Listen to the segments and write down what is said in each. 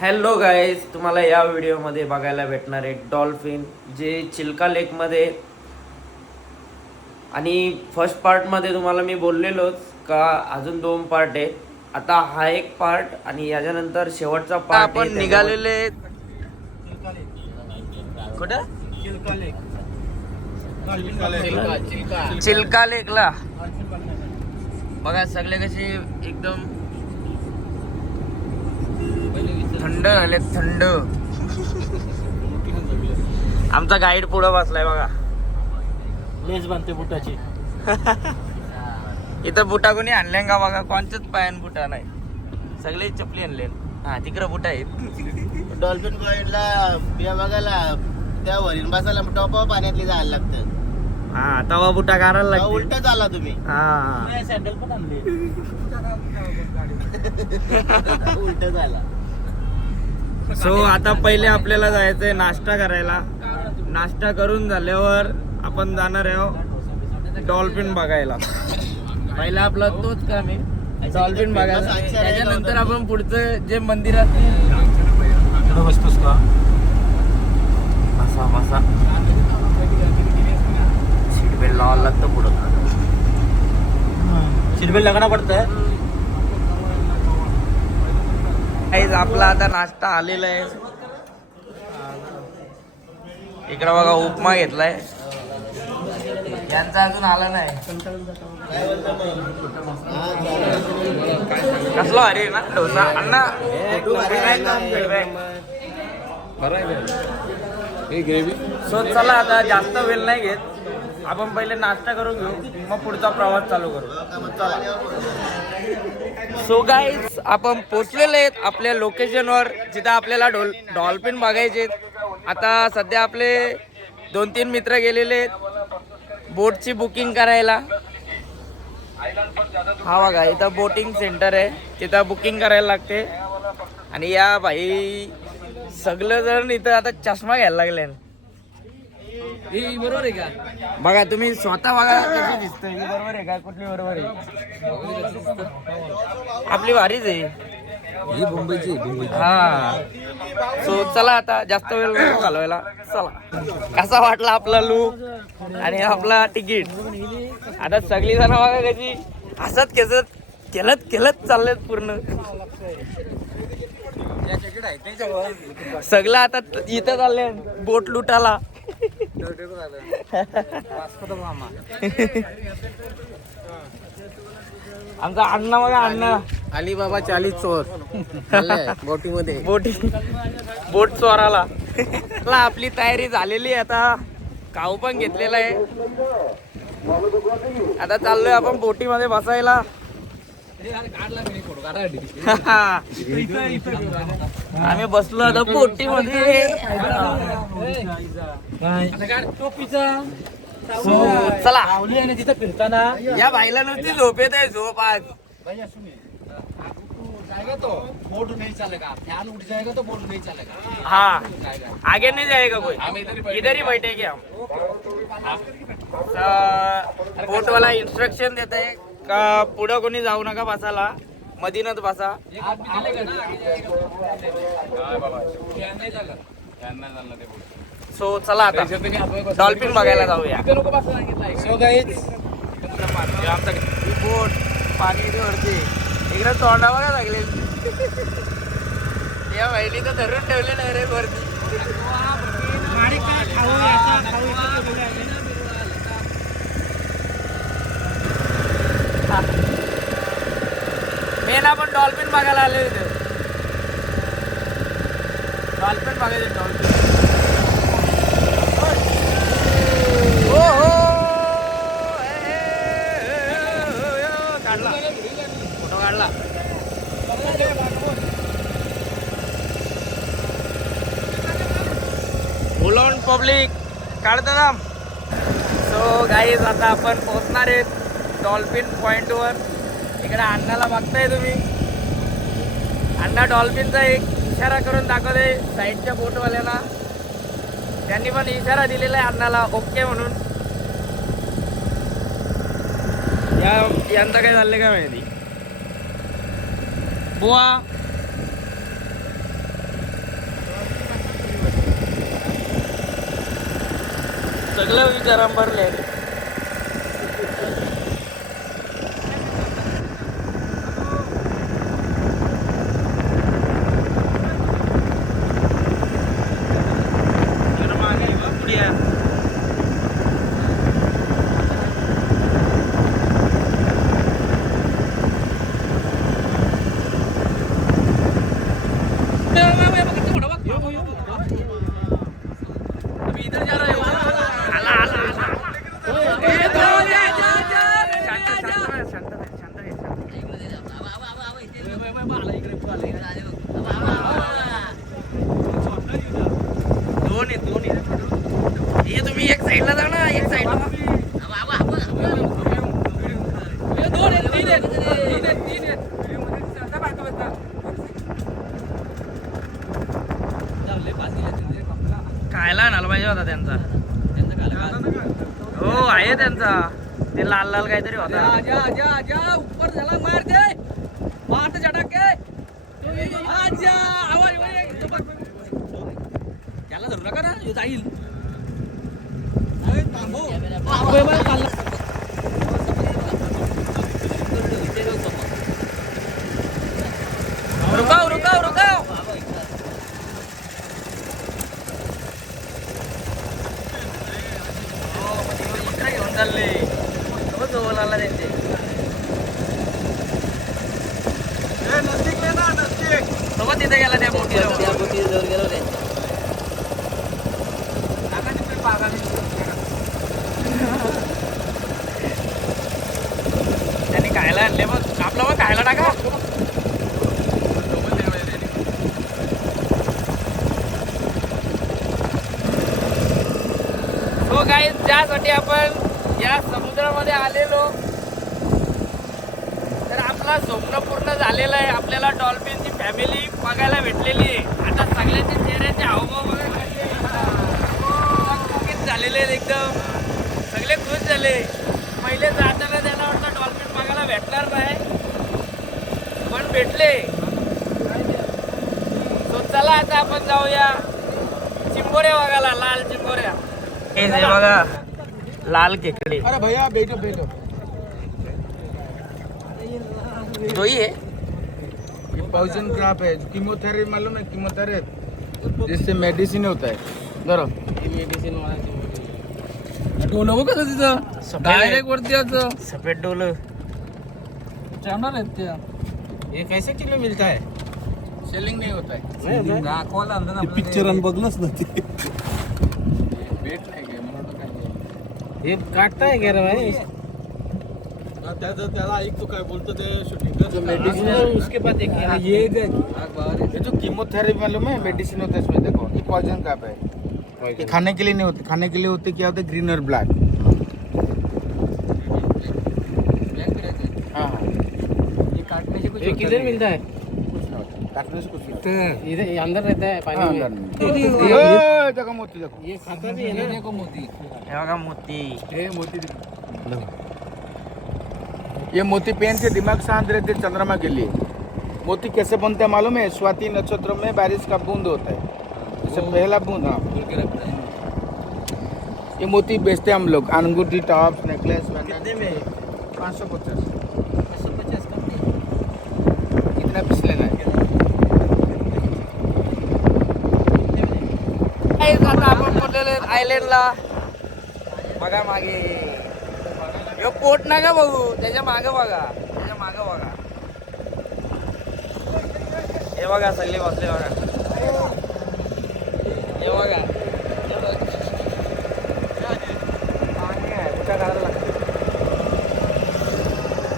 Hello guys, तुम्हाला या व्हिडिओमध्ये बघायला भेटणार आहे डॉल्फिन जे चिल्का लेकमध्ये. आणि फर्स्ट पार्टमध्ये तुम्हाला मी बोललेलोच का अजून 2 पार्ट आहेत. आता हा एक पार्ट आणि याच्यानंतर शेवटचा पार्ट आपण निघालेले कुठं चिल्का लेकला. बघा सगळे कसे एकदम थंड झाले, थंड. आमचा गाईड पुढं बसलाय बघा. लेस बनते बुटाची. इथं बुटा कोणी आणले का बघा, कोणच्याच पायान बुटा नाही, सगळे चपली आणले. हा तिकडं बुटा आहेत. डॉल्फिन पॉइंटला बिया बघायला त्या वरील बसायला टॉप पाण्यातली जायला लागतं. हा तवा बुटा काढायला लागते. उलट झाला तुम्ही. हा सँडल पण आणले. उलट झाला. सो आता पहिले आपल्याला जायचंय नाश्ता करायला. नाश्ता करून झाल्यावर आपण जाणार आहोत डॉल्फिन बघायला. पहिला आपला तोच काम आहे, डॉल्फिन बघायला. त्याच्यानंतर आपण पुढचं जे मंदिरात बसतोस का बसा बसा. सीट बेल्ट लावायला लागतं पुढं. सीटबेल्ट लगाना पडतंय. आपला आता नाश्ता आलेला आहे. इकडं बघा उपमा घेतलाय, यांचा अजून आला नाही. कसला अरे ना डोसा अण्णा. सो चला आता जास्त वेळ नाही घेत, आपण पहिले नाश्ता करून घेऊ, मग पुढचा प्रवास चालू करू. चला. सो गाईज आपण पोचलेले आहेत आपल्या लोकेशनवर, जिथं आपल्याला डॉल्फिन बघायचे. आता सध्या आपले 2-3 मित्र गेलेले आहेत बोटची बुकिंग करायला. हा बघा इथं बोटिंग सेंटर आहे, तिथं बुकिंग करायला लागते. आणि या भाई सगळं जण इथं आता चष्मा घ्यायला लागले. बरोबर आहे का? बघा तुम्ही स्वतः बघा कशी दिसतंय. बरोबर आहे का? कुठली बरोबर आहे? आपली भारीच आहे ही मुंबईची. हा. सो चला आता जास्त वेळ नको घालवायला. चला. कसा वाटला आपला लूक आणि आपला तिकीट. आता सगळी जण बघा कशी हसत खेळत चाललेत पूर्ण. सगळं आता इथं चालले बोट लुटाला. आमचा अण्णा बघा, अण्णा अलीबाबा 40 चोर बोटीमध्ये. बोट चोराला. आपली तयारी झालेली आहे, आता काऊ पण घेतलेला आहे. आता चाललोय आपण बोटीमध्ये बसायला. आम्ही बसलो आता बोटीमध्ये. चला. तिथं फिरताना या बाईला नुसती झोप येत आहे. झोप आज जाएगा तो बोट नहीं चलेगा. फैन उठ जाएगा तो बोट नहीं चलेगा. हाँ आगे नहीं जाएगा कोई, इधर ही बैठेंगे हम. बोट वाला इंस्ट्रक्शन देते है का पुढं कोणी जाऊ नका बसायला, मधीनच बसा. सो चला आता डॉल्फिन बघायला जाऊया. बोट पाणी वरती इकडे तोंडा बघा लागले. या बहिणी तर धरून ठेवले नाही रे वरती. मेन आपण डॉल्फिन बघायला आले होते. डॉल्फिन बघायचे. डॉल्फिन हो हो काढला फोटो काढला. बोलवून पब्लिक काढतो ना. सो गाईज आता आपण पोहोचणार आहेत डॉल्फिन पॉइंटवर. इकडे अण्णाला बघताय तुम्ही. अण्णा डॉल्फिनचा एक इशारा करून दाखवते साईडच्या बोटवाल्यांना. त्यांनी पण इशारा दिलेला आहे अण्णाला ओके म्हणून. यांचं काय झालं काय माहिती. बुवा सगळं विचारां भरले. ये तुम्ही एक साईडला जा ना, एक साईडला. खायला आणायला पाहिजे होता त्यांचा. हो आहे त्यांचा, ते लाल लाल काहीतरी होता. त्याला धरू नका ना, जाईल. रुकाव रुकाव रुकाव. घेऊन चालले जवळ आला त्यांचे. सोबत तिथे गेला त्या बोटी जवळ गेलो त्यांच्या. त्यांनी खायला आणले मग आपलं मग खायला टाका. हो काय, ज्यासाठी आपण या समुद्रामध्ये आलेलो तर आपला स्वप्न पूर्ण झालेलं आहे. आपल्याला डॉल्फिनची फॅमिली बघायला भेटलेली आहे. आता सगळ्यांच्या चेहऱ्याचे हावभाव बघा झालेले आहेत एकदम. सगळे खुश झाले. पहिले जाताना त्यांना वाटलं डॉल्फिन बघायला भेटणार नाही, पण भेटले. तो चला आता आपण जाऊया चिंबोऱ्या बघायला, लाल चिंबोऱ्या. हे बघा लाल खेकडे. अरे भैया बैठो बैठो. तोही है ये पॉइजन क्रॉप है. कीमोथेरेपी मालूम है? कीमोथेरेपी जिससे मेडिसिन होता है. जरा मेडिसिन वाला डोलं बघ तिथं डायरेक्ट वरती याचं सफेद डोलं जाणार आहेत त्या. ये कैसे किलो मिलता है? सेलिंग नहीं होता है. दाखवायला पिक्चर बघलंच ना ते. वेट नाही काय हे काटता है कह रहा भाई. त्याला ऐक तो काय बोलतो ते शूटिंग मेडिसिन उसके बाद ये जो कीमोथेरेपी मालूम है मेडिसिन होता है इसमें. देखो ये पॉइजन क्रॉप है. ये खाने के लिए नहीं होते. खाने के लिए होते क्या होता है? ग्रीन और ब्लैक. हाँ ये काटने से कुछ ये किधर मिलता है? काटने से कुछ इधर अंदर रहता है पानी में. देखो मोती देखो. ये खाता भी है ना. मोती हे बघा मोती. ये मोती ये मोती पेन से दिमाग शांत रहते चंद्रमा के लिए. मोती कैसे बनता है मालूम है? स्वाति नक्षत्र में बारिश का बूंद होता है. जैसे पहला बूंद. हाँ ये मोती बेचते हम लोग. अंगूठी, टॉप्स, नेकलेस. कितने में? 550. 550 कितना पीस लेना है? आता आपण पडलेले आयलंडला. बघा मागे यो कोट नका बघू, त्याच्या मागे बघा, त्याच्या मागे बघा. हे बघा सगळे बसले बघा. हे बघा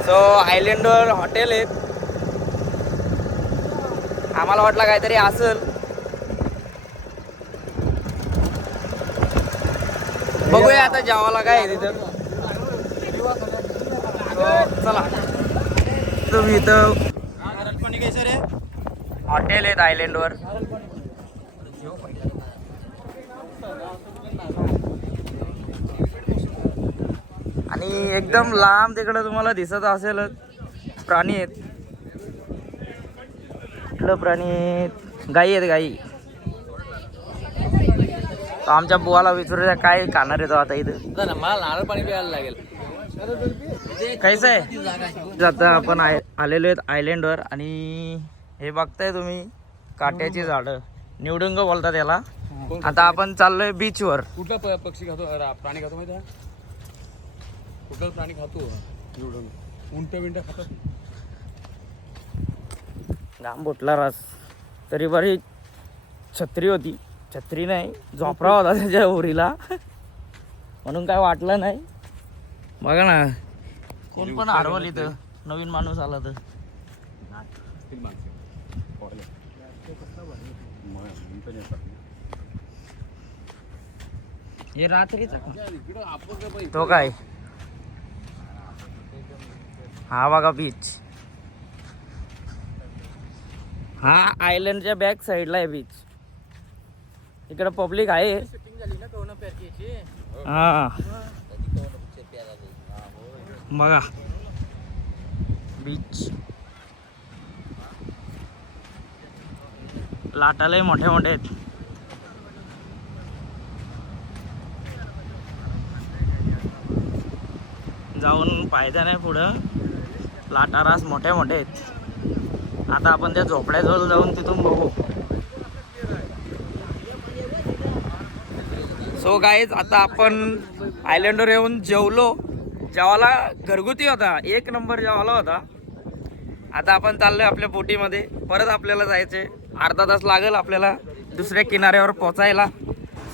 सो आयलंडवर हॉटेल आहेत. आम्हाला वाटलं काहीतरी असेल. बघूया आता जेवायला काय आहे तिथं. चला तुम्ही इथं हॉटेल आहेत आयलंडवर. आणि एकदम लांब तिकडं तुम्हाला दिसत असेल प्राणी आहेत. कुठलं प्राणी आहेत? गाई आहेत गाई. तर आमच्या बुवाला विचारूया काय खाणार आहे तो आता इथं. मला नारळ पाणी प्यायला लागेल. कैस आहे आता आपण आलेलो आहेत आयलंडवर आणि हे बघताय तुम्ही काट्याची झाडं निवडुंग बोलतात याला. आता आपण चाललोय बीचवर. कुठला पक्षी खातो प्राणी खातो माहिती आहे? कुठला प्राणी खातो निवडून उंट बिंट खातात. घाम फुटला रास तरी बरी छत्री होती. छत्री नाही झोपरा होता त्याच्या उरीला म्हणून काय वाटलं नाही. बघा ना कोण पण हरवल इथं नवीन माणूस आला तर. हे रात्रीचा तो काय हा बघा बीच. हा आयलंडच्या बॅक साईडला आहे बीच. इकडं पब्लिक आहे. हा बघा बीच लाटालय मोठे मोठे आहेत. जाऊन फायदा नाही पुढं. लाटारास मोठे मोठे आहेत. आता आपण त्या झोपड्याजवळ जाऊन तिथून बघू. सो गाईज आता आपण आयलंडवर येऊन जेवलो. जेवायला घरगुती होता. एक नंबर जेवायला होता. आता आपण चाललोय आपल्या बोटीमध्ये. परत आपल्याला जायचे. अर्धा तास लागेल आपल्याला दुसऱ्या किनाऱ्यावर पोचायला.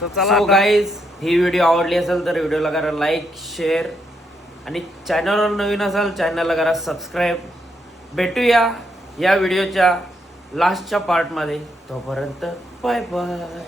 सो चला गाईज ही व्हिडिओ आवडली असेल तर व्हिडिओला करा लाईक शेअर आणि चॅनलवर नवीन असाल चॅनलला करा सबस्क्राईब. भेटूया या व्हिडिओच्या लास्टच्या पार्टमध्ये. तोपर्यंत बाय बाय.